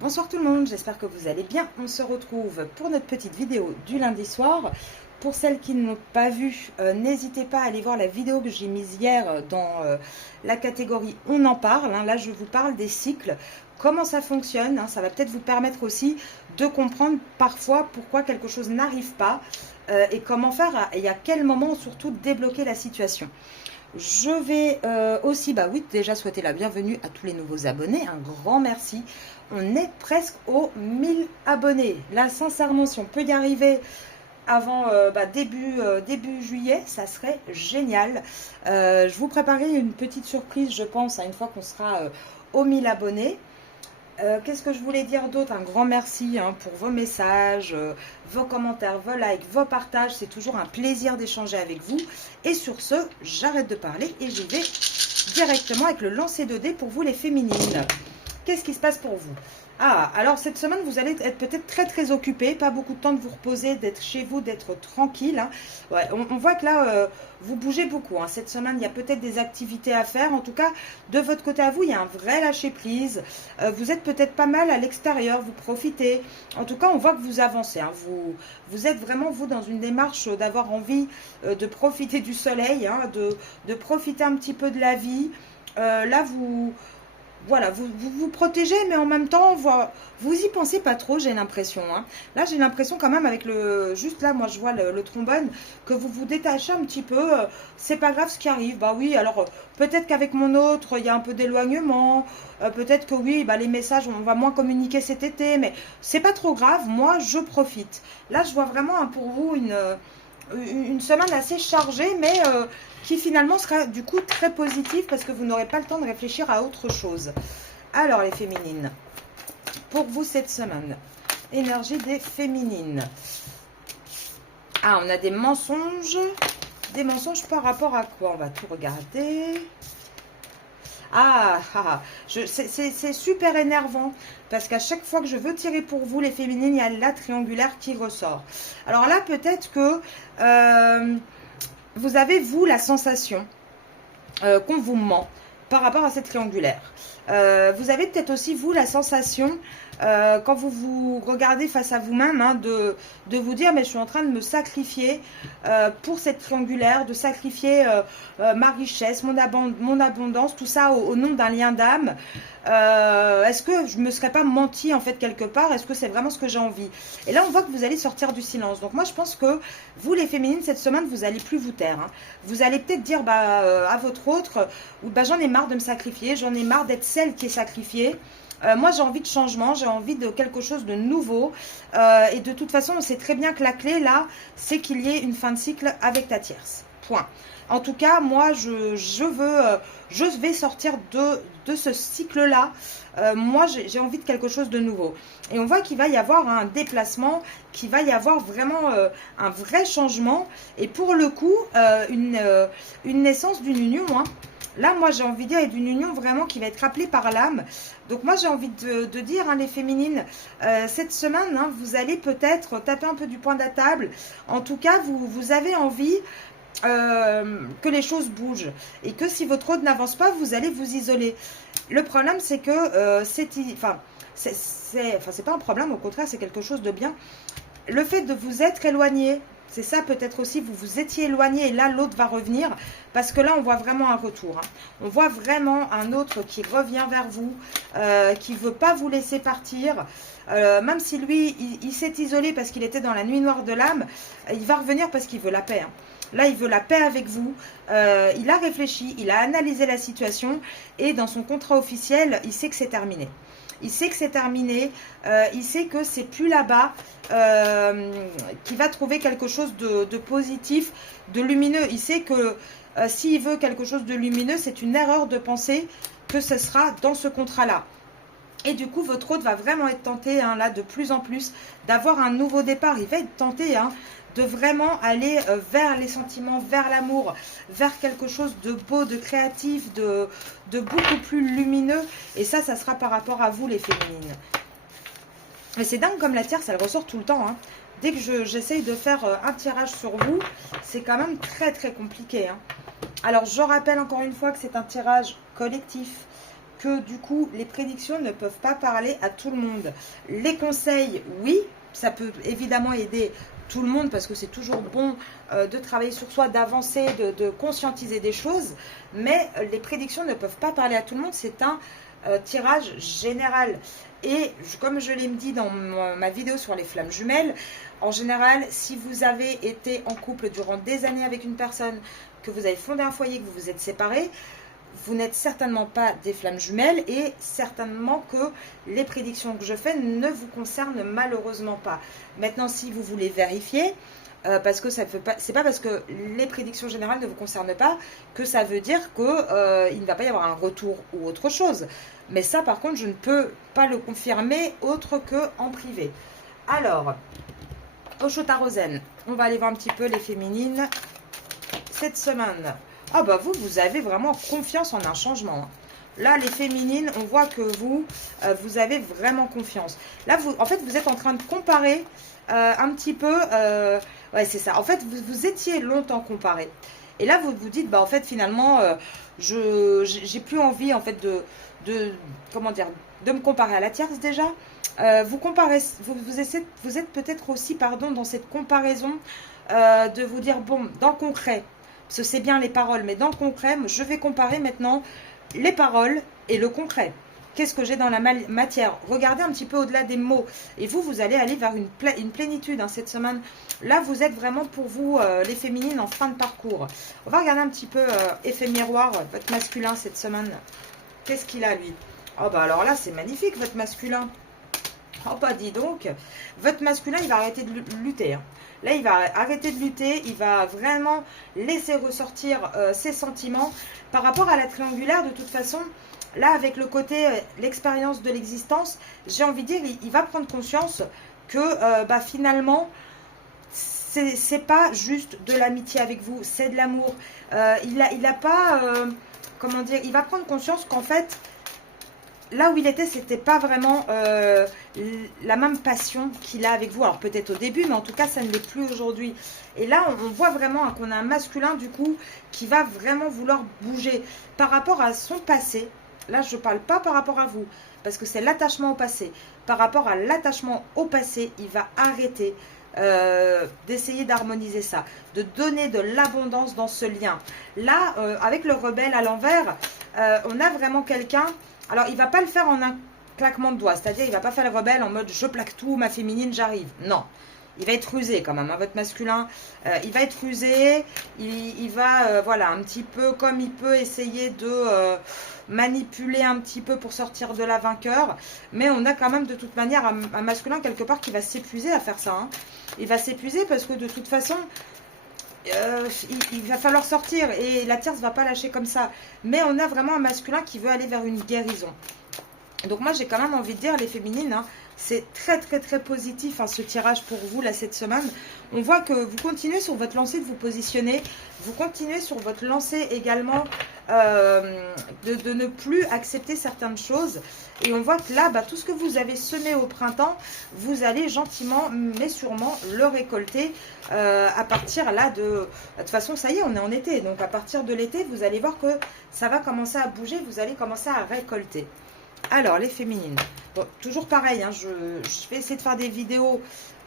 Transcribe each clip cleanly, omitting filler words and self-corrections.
Bonsoir tout le monde, j'espère que vous allez bien. On se retrouve pour notre petite vidéo du lundi soir. Pour celles qui ne l'ont pas vue, n'hésitez pas à aller voir la vidéo que j'ai mise hier dans la catégorie On en parle. Là, je vous parle des cycles, comment ça fonctionne. Ça va peut-être vous permettre aussi de comprendre parfois pourquoi quelque chose n'arrive pas et comment faire et à quel moment surtout débloquer la situation. Je vais aussi, déjà souhaiter la bienvenue à tous les nouveaux abonnés. Un grand merci. On est presque aux 1000 abonnés. Là, sincèrement, si on peut y arriver avant début juillet, ça serait génial. Je vous préparais une petite surprise, je pense, une fois qu'on sera aux 1000 abonnés. Qu'est-ce que je voulais dire d'autre? Un grand merci pour vos messages, vos commentaires, vos likes, vos partages. C'est toujours un plaisir d'échanger avec vous. Et sur ce, j'arrête de parler et j'y vais directement avec le lancer de dés pour vous les féminines. Qu'est-ce qui se passe pour vous? Alors cette semaine, vous allez être peut-être très occupé, pas beaucoup de temps de vous reposer, d'être chez vous, d'être tranquille. Ouais, on voit que là, vous bougez beaucoup. Cette semaine, il y a peut-être des activités à faire. En tout cas, de votre côté à vous, il y a un vrai lâcher-prise. Vous êtes peut-être pas mal à l'extérieur, vous profitez. En tout cas, on voit que vous avancez. Vous êtes vraiment, vous, dans une démarche d'avoir envie de profiter du soleil, de profiter un petit peu de la vie. Là, voilà, vous protégez, mais en même temps, vous y pensez pas trop, j'ai l'impression. Là, j'ai l'impression quand même avec juste là, moi, je vois le trombone, que vous vous détachez un petit peu. C'est pas grave ce qui arrive. Bah oui, alors peut-être qu'avec mon autre, il y a un peu d'éloignement. Peut-être que oui, les messages, on va moins communiquer cet été, mais c'est pas trop grave. Moi, je profite. Là, je vois vraiment pour vous une semaine assez chargée, mais qui finalement sera du coup très positive parce que vous n'aurez pas le temps de réfléchir à autre chose. Alors les féminines, pour vous cette semaine, énergie des féminines. On a des mensonges par rapport à quoi? On va tout regarder. C'est super énervant parce qu'à chaque fois que je veux tirer pour vous les féminines, il y a la triangulaire qui ressort. Alors là, peut-être que vous avez, vous, la sensation qu'on vous ment par rapport à cette triangulaire. Vous avez peut-être aussi, vous, la sensation, quand vous vous regardez face à vous-même, de vous dire, mais je suis en train de me sacrifier pour cette triangulaire, de sacrifier ma richesse, mon abondance, tout ça au nom d'un lien d'âme. Est-ce que je ne me serais pas menti, en fait, quelque part? Est-ce que c'est vraiment ce que j'ai envie? Et là, on voit que vous allez sortir du silence. Donc moi, je pense que vous, les féminines, cette semaine, vous n'allez plus vous taire. Vous allez peut-être dire à votre autre, j'en ai marre de me sacrifier, j'en ai marre d'être celle qui est sacrifiée. Moi, j'ai envie de changement, j'ai envie de quelque chose de nouveau. Et de toute façon, on sait très bien que la clé, là, c'est qu'il y ait une fin de cycle avec ta tierce. Point. En tout cas, moi, je vais sortir de ce cycle-là. Moi, j'ai envie de quelque chose de nouveau. Et on voit qu'il va y avoir un déplacement, qu'il va y avoir vraiment un vrai changement. Et pour le coup, une naissance d'une union. Là, moi, j'ai envie de dire, et d'une union vraiment qui va être appelée par l'âme. Donc, moi, j'ai envie de dire, les féminines, cette semaine, vous allez peut-être taper un peu du poing de la table. En tout cas, vous avez envie que les choses bougent. Et que si votre autre n'avance pas, vous allez vous isoler. Le problème, c'est que c'est pas un problème, au contraire, c'est quelque chose de bien. Le fait de vous être éloigné, c'est ça peut-être aussi, vous vous étiez éloigné et là l'autre va revenir, parce que là on voit vraiment un retour. On voit vraiment un autre qui revient vers vous, qui ne veut pas vous laisser partir, même si lui il s'est isolé parce qu'il était dans la nuit noire de l'âme, il va revenir parce qu'il veut la paix. Là, il veut la paix avec vous. Il a réfléchi, il a analysé la situation et dans son contrat officiel, il sait que c'est terminé. Il sait que c'est terminé, il sait que c'est plus là-bas qu'il va trouver quelque chose de positif, de lumineux. Il sait que s'il veut quelque chose de lumineux, c'est une erreur de penser que ce sera dans ce contrat-là. Et du coup, votre autre va vraiment être tenté, là, de plus en plus, d'avoir un nouveau départ. Il va être tenté, de vraiment aller vers les sentiments, vers l'amour, vers quelque chose de beau, de créatif, de beaucoup plus lumineux. Et ça sera par rapport à vous, les féminines. Mais c'est dingue comme la tierce, elle ressort tout le temps. Dès que j'essaye de faire un tirage sur vous, c'est quand même très compliqué. Alors, je rappelle encore une fois que c'est un tirage collectif, que du coup, les prédictions ne peuvent pas parler à tout le monde. Les conseils, oui, ça peut évidemment aider tout le monde parce que c'est toujours bon de travailler sur soi, d'avancer, de conscientiser des choses. Mais les prédictions ne peuvent pas parler à tout le monde. C'est un tirage général. Et comme je l'ai dit dans ma vidéo sur les flammes jumelles, en général, si vous avez été en couple durant des années avec une personne, que vous avez fondé un foyer, que vous vous êtes séparés, vous n'êtes certainement pas des flammes jumelles et certainement que les prédictions que je fais ne vous concernent malheureusement pas. Maintenant, si vous voulez vérifier, parce que c'est pas parce que les prédictions générales ne vous concernent pas que ça veut dire que il ne va pas y avoir un retour ou autre chose. Mais ça, par contre, je ne peux pas le confirmer autre que en privé. Alors, Osho-Tarozen, on va aller voir un petit peu les féminines cette semaine. Ah bah vous avez vraiment confiance en un changement. Là, les féminines, on voit que vous avez vraiment confiance. Là, en fait, vous êtes en train de comparer un petit peu. Ouais, c'est ça. En fait, vous étiez longtemps comparé. Et là, vous vous dites, bah en fait, finalement, j'ai plus envie, en fait, comment dire, de me comparer à la tierce déjà. Vous comparez, vous êtes peut-être aussi, pardon, dans cette comparaison de vous dire, bon, dans le concret, parce que c'est bien les paroles, mais dans le concret, je vais comparer maintenant les paroles et le concret. Qu'est-ce que j'ai dans la matière? Regardez un petit peu au-delà des mots. Et vous allez aller vers une plénitude cette semaine. Là, vous êtes vraiment pour vous, les féminines, en fin de parcours. On va regarder un petit peu effet miroir, votre masculin cette semaine. Qu'est-ce qu'il a, lui? Oh, bah alors là, c'est magnifique, votre masculin. Oh, bah dis donc. Votre masculin, il va arrêter de lutter. Là, il va arrêter de lutter. Il va vraiment laisser ressortir ses sentiments. Par rapport à la triangulaire, de toute façon... Là, avec le côté, l'expérience de l'existence, j'ai envie de dire, il va prendre conscience que bah, finalement, c'est pas juste de l'amitié avec vous, c'est de l'amour. Il a pas, comment dire, il va prendre conscience qu'en fait, là où il était, c'était pas vraiment la même passion qu'il a avec vous. Alors peut-être au début, mais en tout cas, ça ne l'est plus aujourd'hui. Et là, on voit vraiment qu'on a un masculin, du coup, qui va vraiment vouloir bouger par rapport à son passé. Là, je ne parle pas par rapport à vous, parce que c'est l'attachement au passé. Par rapport à l'attachement au passé, il va arrêter d'essayer d'harmoniser ça, de donner de l'abondance dans ce lien. Là, avec le rebelle à l'envers, on a vraiment quelqu'un... Alors, il ne va pas le faire en un claquement de doigts, c'est-à-dire il ne va pas faire le rebelle en mode « je plaque tout, ma féminine, j'arrive ». Non. Il va être rusé quand même, hein, votre masculin. Il va être rusé. Il va, voilà, un petit peu comme il peut essayer de manipuler un petit peu pour sortir de la vainqueur. Mais on a quand même de toute manière un masculin quelque part qui va s'épuiser à faire ça. Hein. Il va s'épuiser parce que de toute façon, il va falloir sortir. Et la tierce ne va pas lâcher comme ça. Mais on a vraiment un masculin qui veut aller vers une guérison. Donc moi, j'ai quand même envie de dire, les féminines, hein, c'est très très très positif ce tirage pour vous là cette semaine. On voit que vous continuez sur votre lancée de vous positionner, vous continuez sur votre lancée également de ne plus accepter certaines choses. Et on voit que là, bah, tout ce que vous avez semé au printemps, vous allez gentiment mais sûrement le récolter à partir là de toute façon, ça y est, on est en été. Donc à partir de l'été, vous allez voir que ça va commencer à bouger, vous allez commencer à récolter. Alors, les féminines. Bon, toujours pareil, hein, je vais essayer de faire des vidéos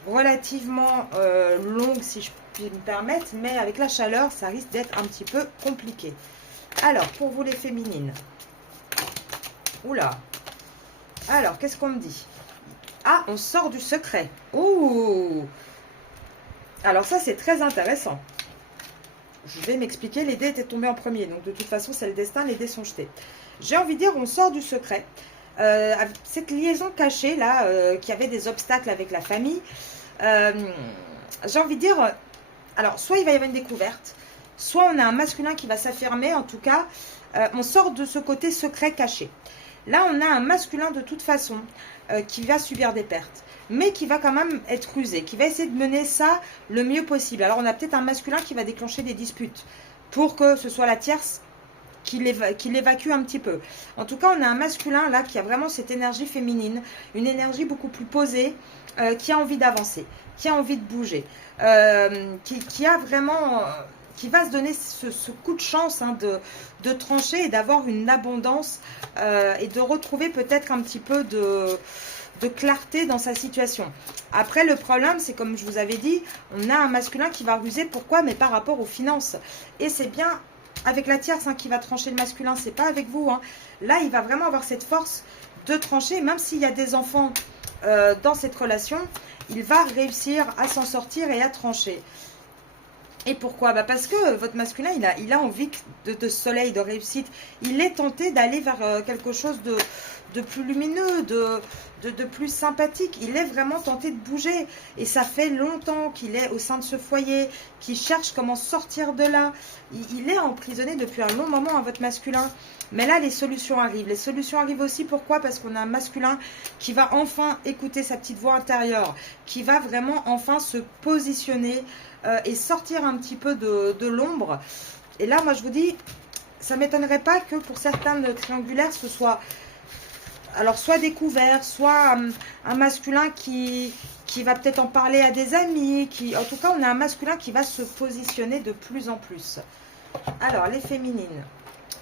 relativement longues, si je puis me permettre, mais avec la chaleur, ça risque d'être un petit peu compliqué. Alors, pour vous les féminines. Oula. Alors, qu'est-ce qu'on me dit? Ah, on sort du secret. Ouh. Alors ça, c'est très intéressant. Je vais m'expliquer, les dés étaient tombés en premier, donc de toute façon, c'est le destin, les dés sont jetés. J'ai envie de dire, on sort du secret. Cette liaison cachée, là, qui avait des obstacles avec la famille, j'ai envie de dire, alors, soit il va y avoir une découverte, soit on a un masculin qui va s'affirmer, en tout cas, on sort de ce côté secret caché. Là, on a un masculin de toute façon qui va subir des pertes, mais qui va quand même être rusé, qui va essayer de mener ça le mieux possible. Alors, on a peut-être un masculin qui va déclencher des disputes pour que ce soit la tierce qui l'évacue un petit peu. En tout cas, on a un masculin là qui a vraiment cette énergie féminine, une énergie beaucoup plus posée, qui a envie d'avancer, qui a envie de bouger, qui a vraiment qui va se donner ce coup de chance hein, de trancher et d'avoir une abondance et de retrouver peut-être un petit peu de clarté dans sa situation. Après, le problème, c'est comme je vous avais dit, on a un masculin qui va ruser. Pourquoi? Mais par rapport aux finances. Et c'est bien avec la tierce hein, qui va trancher le masculin, c'est pas avec vous. Hein. Là, il va vraiment avoir cette force de trancher, même s'il y a des enfants dans cette relation, il va réussir à s'en sortir et à trancher. Et pourquoi? Bah parce que votre masculin, il a envie de soleil, de réussite. Il est tenté d'aller vers quelque chose de plus lumineux, de plus sympathique. Il est vraiment tenté de bouger. Et ça fait longtemps qu'il est au sein de ce foyer, qu'il cherche comment sortir de là. Il est emprisonné depuis un long moment à votre masculin. Mais là, les solutions arrivent. Les solutions arrivent aussi, pourquoi? Parce qu'on a un masculin qui va enfin écouter sa petite voix intérieure, qui va vraiment enfin se positionner et sortir un petit peu de l'ombre. Et là, moi, je vous dis, ça ne m'étonnerait pas que pour certains triangulaires, ce soit alors soit découvert, soit un masculin qui va peut-être en parler à des amis. En tout cas, on a un masculin qui va se positionner de plus en plus. Alors, les féminines,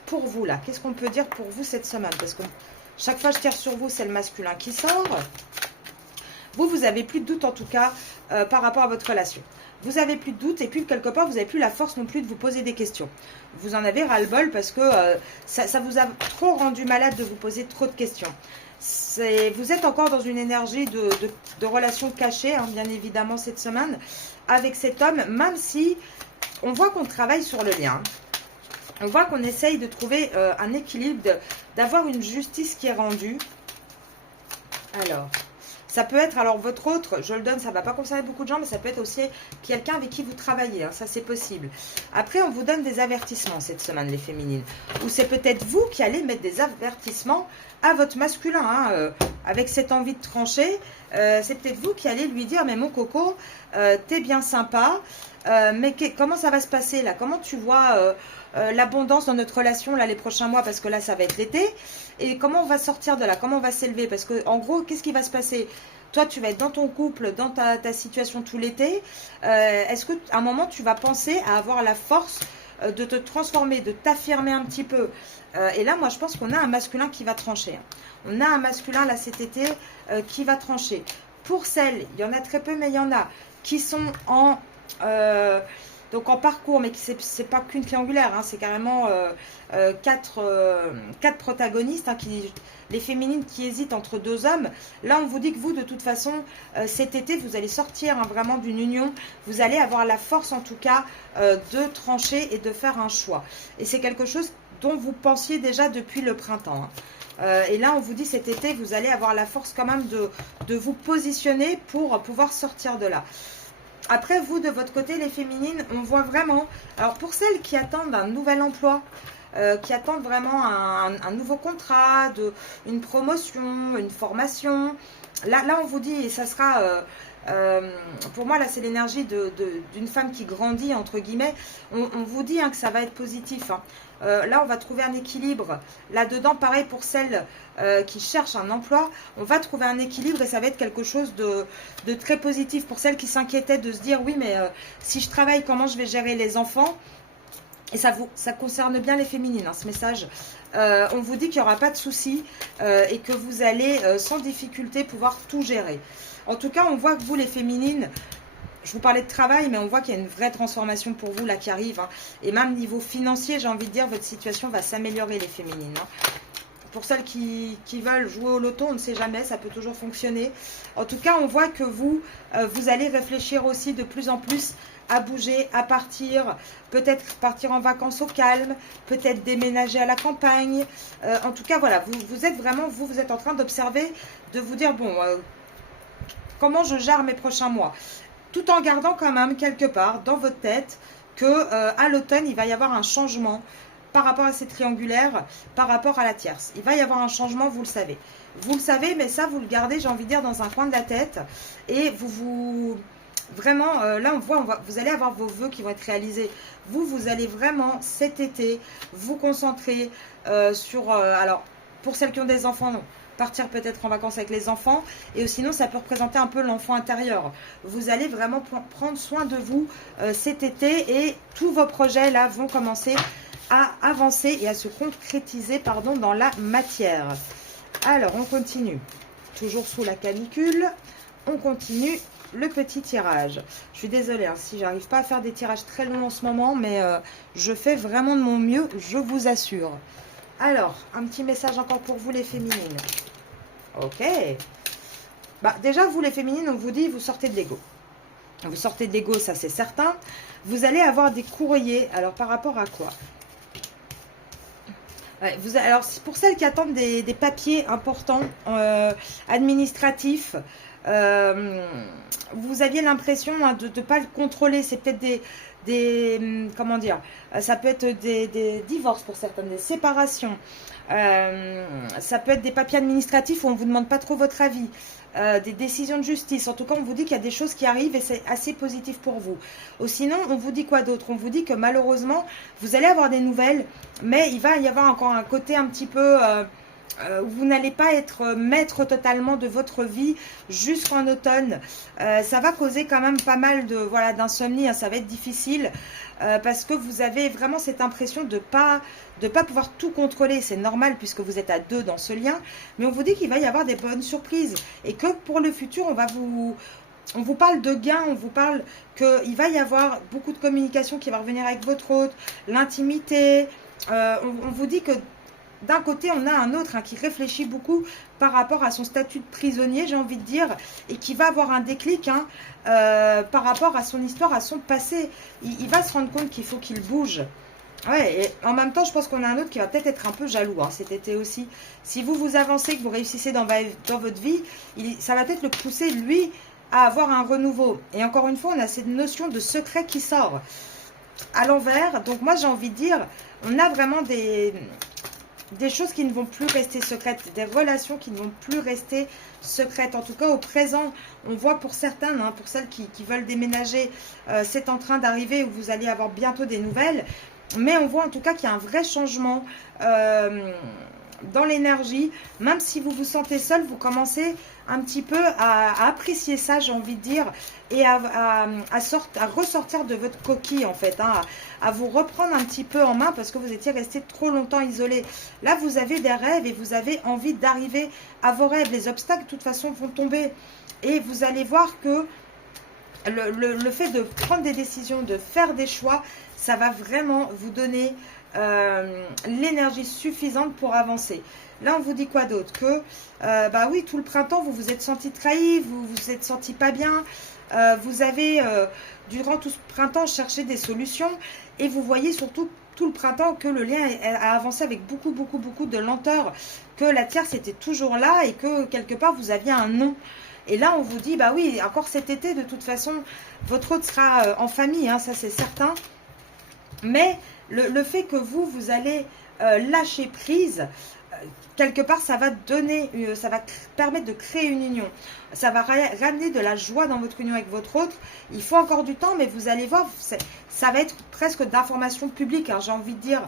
pour vous, là, qu'est-ce qu'on peut dire pour vous cette semaine? Parce que chaque fois que je tire sur vous, c'est le masculin qui sort. Vous avez plus de doute, en tout cas, par rapport à votre relation. Vous avez plus de doute et puis quelque part, vous n'avez plus la force non plus de vous poser des questions. Vous en avez ras-le-bol parce que ça vous a trop rendu malade de vous poser trop de questions. Vous êtes encore dans une énergie de relation cachée, hein, bien évidemment, cette semaine, avec cet homme, même si on voit qu'on travaille sur le lien. On voit qu'on essaye de trouver un équilibre, d'avoir une justice qui est rendue. Alors... ça peut être, alors votre autre, je le donne, ça ne va pas concerner beaucoup de gens, mais ça peut être aussi quelqu'un avec qui vous travaillez, hein, ça c'est possible. Après, on vous donne des avertissements cette semaine, les féminines. Ou c'est peut-être vous qui allez mettre des avertissements à votre masculin, hein, avec cette envie de trancher. C'est peut-être vous qui allez lui dire, mais mon coco, t'es bien sympa, mais comment ça va se passer là? Comment tu vois l'abondance dans notre relation là les prochains mois, parce que là ça va être l'été, et comment on va sortir de là, comment on va s'élever, parce que en gros qu'est-ce qui va se passer? Toi tu vas être dans ton couple, dans ta situation tout l'été, est-ce qu'à un moment tu vas penser à avoir la force de te transformer, de t'affirmer un petit peu, et là moi je pense qu'on a un masculin qui va trancher, on a un masculin là cet été qui va trancher. Pour celles, il y en a très peu mais il y en a qui sont donc en parcours, mais c'est pas qu'une triangulaire, hein, c'est carrément quatre protagonistes, hein, les féminines qui hésitent entre deux hommes. Là, on vous dit que vous, de toute façon, cet été, vous allez sortir hein, vraiment d'une union. Vous allez avoir la force, en tout cas, de trancher et de faire un choix. Et c'est quelque chose dont vous pensiez déjà depuis le printemps. Hein. Et là, on vous dit cet été, vous allez avoir la force quand même de vous positionner pour pouvoir sortir de là. Après, vous, de votre côté, les féminines, on voit vraiment... Alors, pour celles qui attendent un nouvel emploi, qui attendent vraiment un nouveau contrat, une promotion, une formation, là, on vous dit, et ça sera... pour moi, là, c'est l'énergie d'une femme qui grandit, entre guillemets. On vous dit hein, que ça va être positif. Hein. Là, on va trouver un équilibre. Là-dedans, pareil pour celles qui cherchent un emploi, on va trouver un équilibre et ça va être quelque chose de très positif. Pour celles qui s'inquiétaient de se dire, oui, mais si je travaille, comment je vais gérer les enfants? Et ça concerne bien les féminines, hein, ce message. On vous dit qu'il n'y aura pas de soucis et que vous allez sans difficulté pouvoir tout gérer. En tout cas, on voit que vous, les féminines, je vous parlais de travail, mais on voit qu'il y a une vraie transformation pour vous là qui arrive. Hein. Et même niveau financier, j'ai envie de dire, votre situation va s'améliorer, les féminines. Hein. Pour celles qui veulent jouer au loto, on ne sait jamais, ça peut toujours fonctionner. En tout cas, on voit que vous allez réfléchir aussi de plus en plus à bouger, à partir, peut-être partir en vacances au calme, peut-être déménager à la campagne. En tout cas, voilà, vous êtes vraiment, vous êtes en train d'observer, de vous dire, bon, comment je gère mes prochains mois, tout en gardant quand même quelque part dans votre tête que à l'automne, il va y avoir un changement par rapport à ces triangulaires, par rapport à la tierce. Il va y avoir un changement, vous le savez. Vous le savez, mais ça, vous le gardez, j'ai envie de dire, dans un coin de la tête. Et vraiment, là, vous allez avoir vos vœux qui vont être réalisés. Vous allez vraiment, cet été, vous concentrer sur... alors, pour celles qui ont des enfants, non. partir peut-être en vacances avec les enfants. Et sinon, ça peut représenter un peu l'enfant intérieur. Vous allez vraiment prendre soin de vous cet été et tous vos projets là vont commencer à avancer et à se concrétiser, pardon, dans la matière. Alors, on continue. Toujours sous la canicule. On continue le petit tirage. Je suis désolée hein, si j'arrive pas à faire des tirages très longs en ce moment, mais je fais vraiment de mon mieux, je vous assure. Alors, un petit message encore pour vous les féminines. Ok. Bah, déjà, vous les féminines, on vous dit, vous sortez de l'ego. Vous sortez de l'ego, ça c'est certain. Vous allez avoir des courriers. Alors, par rapport à quoi? Ouais, alors, pour celles qui attendent des papiers importants, administratifs, vous aviez l'impression hein, de ne pas le contrôler. C'est peut-être comment dire, ça peut être des divorces pour certaines, des séparations. Ça peut être des papiers administratifs où on ne vous demande pas trop votre avis. Des décisions de justice. En tout cas, on vous dit qu'il y a des choses qui arrivent et c'est assez positif pour vous. Ou sinon, on vous dit quoi d'autre? On vous dit que malheureusement, vous allez avoir des nouvelles, mais il va y avoir encore un côté un petit peu où vous n'allez pas être maître totalement de votre vie jusqu'en automne. Ça va causer quand même pas mal de voilà d'insomnie, hein, ça va être difficile parce que vous avez vraiment cette impression de pas pouvoir tout contrôler. C'est normal puisque vous êtes à deux dans ce lien, mais on vous dit qu'il va y avoir des bonnes surprises et que pour le futur, on vous parle de gains, on vous parle qu'il va y avoir beaucoup de communication qui va revenir avec votre hôte, l'intimité. On vous dit que d'un côté, on a un autre hein, qui réfléchit beaucoup par rapport à son statut de prisonnier, j'ai envie de dire, et qui va avoir un déclic hein, par rapport à son histoire, à son passé. Il va se rendre compte qu'il faut qu'il bouge. Ouais, et en même temps, je pense qu'on a un autre qui va peut-être être un peu jaloux hein, cet été aussi. Si vous avancez, que vous réussissez dans votre vie, ça va peut-être le pousser, lui, à avoir un renouveau. Et encore une fois, on a cette notion de secret qui sort à l'envers. Donc moi, j'ai envie de dire, on a vraiment des choses qui ne vont plus rester secrètes, des relations qui ne vont plus rester secrètes. En tout cas, au présent, on voit pour certains, hein, pour celles qui veulent déménager, c'est en train d'arriver où vous allez avoir bientôt des nouvelles. Mais on voit en tout cas qu'il y a un vrai changement dans l'énergie. Même si vous vous sentez seul, vous commencez un petit peu à apprécier ça, j'ai envie de dire, et à ressortir de votre coquille en fait, hein, à vous reprendre un petit peu en main parce que vous étiez resté trop longtemps isolé. Là, vous avez des rêves et vous avez envie d'arriver à vos rêves. Les obstacles, de toute façon, vont tomber. Et vous allez voir que le fait de prendre des décisions, de faire des choix, ça va vraiment vous donner l'énergie suffisante pour avancer. Là, on vous dit quoi d'autre? Que, bah oui, tout le printemps, vous vous êtes senti trahi, vous vous êtes senti pas bien. Vous avez, durant tout ce printemps, cherché des solutions. Et vous voyez surtout tout le printemps que le lien a avancé avec beaucoup de lenteur. Que la tierce était toujours là et que, quelque part, vous aviez un non. Et là, on vous dit, bah oui, encore cet été, de toute façon, votre hôte sera en famille, hein, ça c'est certain. Mais le fait que vous allez lâcher prise, quelque part, ça va donner, ça va permettre de créer une union. Ça va ramener de la joie dans votre union avec votre autre. Il faut encore du temps, mais vous allez voir, ça va être presque d'information publique, hein, j'ai envie de dire.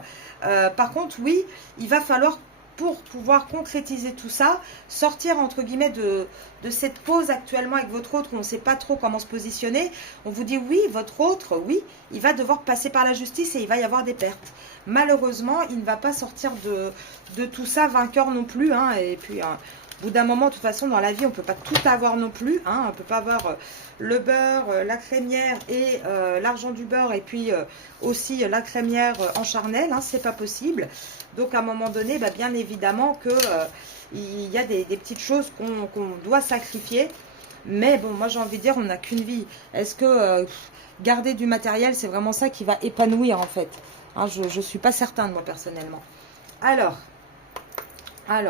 Par contre, oui, il va falloir, pour pouvoir concrétiser tout ça, sortir entre guillemets de cette pause actuellement avec votre autre où on ne sait pas trop comment se positionner. On vous dit oui, votre autre, oui, il va devoir passer par la justice et il va y avoir des pertes. Malheureusement, il ne va pas sortir de tout ça vainqueur non plus. Hein, et puis, au bout d'un moment, de toute façon, dans la vie, on ne peut pas tout avoir non plus. Hein, on ne peut pas avoir le beurre, la crémière et l'argent du beurre et puis aussi la crémière en charnel. Hein, c'est pas possible. Donc, à un moment donné, bah, bien évidemment que il y a des petites choses qu'on doit sacrifier. Mais bon, moi, j'ai envie de dire, on n'a qu'une vie. Est-ce que garder du matériel, c'est vraiment ça qui va épanouir, en fait? Hein, je ne suis pas certaine, moi, personnellement. Alors,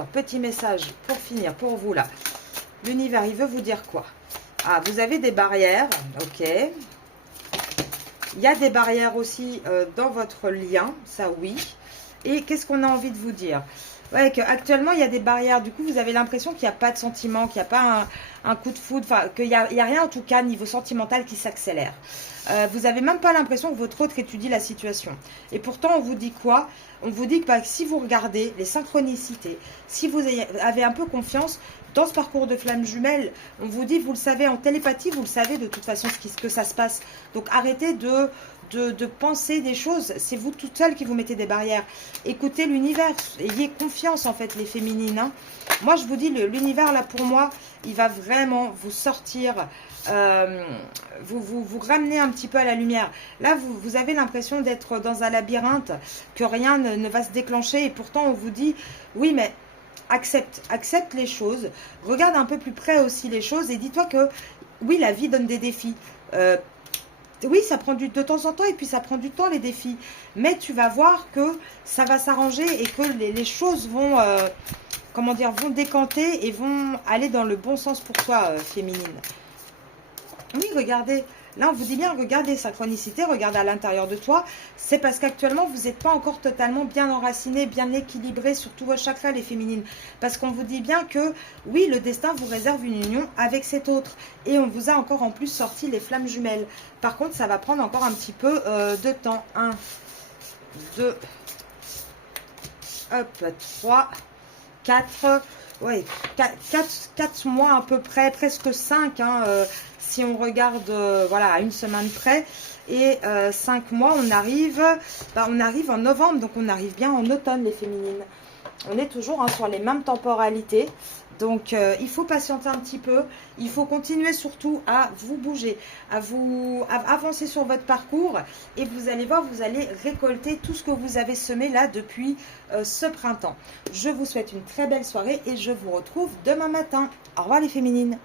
petit message pour finir, pour vous, là. L'univers, il veut vous dire quoi? Ah, vous avez des barrières, ok. Il y a des barrières aussi dans votre lien, ça oui. Et qu'est-ce qu'on a envie de vous dire? Ouais, qu'actuellement, il y a des barrières. Du coup, vous avez l'impression qu'il n'y a pas de sentiment, qu'il n'y a pas un coup de foudre, enfin, qu'il y a rien, en tout cas, niveau sentimental, qui s'accélère. Vous n'avez même pas l'impression que votre autre étudie la situation. Et pourtant, on vous dit quoi? On vous dit que bah, si vous regardez les synchronicités, si vous avez un peu confiance dans ce parcours de flamme jumelle, on vous dit, vous le savez en télépathie, vous le savez de toute façon ce que ça se passe. Donc arrêtez de penser des choses. C'est vous toute seule qui vous mettez des barrières. Écoutez l'univers. Ayez confiance en fait les féminines. Hein. Moi je vous dis, l'univers là pour moi, il va vraiment vous sortir, vous ramener un petit peu à la lumière. Là vous avez l'impression d'être dans un labyrinthe, que rien ne va se déclencher et pourtant on vous dit, oui mais accepte les choses. Regarde un peu plus près aussi les choses et dis-toi que oui la vie donne des défis. Oui, ça prend de temps en temps et puis ça prend du temps les défis. Mais tu vas voir que ça va s'arranger et que les choses vont, comment dire, vont décanter et vont aller dans le bon sens pour toi, féminine. Oui, regardez. Là, on vous dit bien, regardez synchronicité, regardez à l'intérieur de toi. C'est parce qu'actuellement, vous n'êtes pas encore totalement bien enraciné, bien équilibré sur tous vos chakras, les féminines. Parce qu'on vous dit bien que, oui, le destin vous réserve une union avec cet autre. Et on vous a encore en plus sorti les flammes jumelles. Par contre, ça va prendre encore un petit peu de temps. 1, 2, hop, 3, 4... Oui, 4 mois à peu près, presque 5, hein, si on regarde voilà, à une semaine près. Et 5 mois, on arrive en novembre, donc on arrive bien en automne, les féminines. On est toujours hein, sur les mêmes temporalités. Donc, il faut patienter un petit peu. Il faut continuer surtout à vous bouger, à avancer sur votre parcours. Et vous allez voir, vous allez récolter tout ce que vous avez semé là depuis ce printemps. Je vous souhaite une très belle soirée et je vous retrouve demain matin. Au revoir les féminines.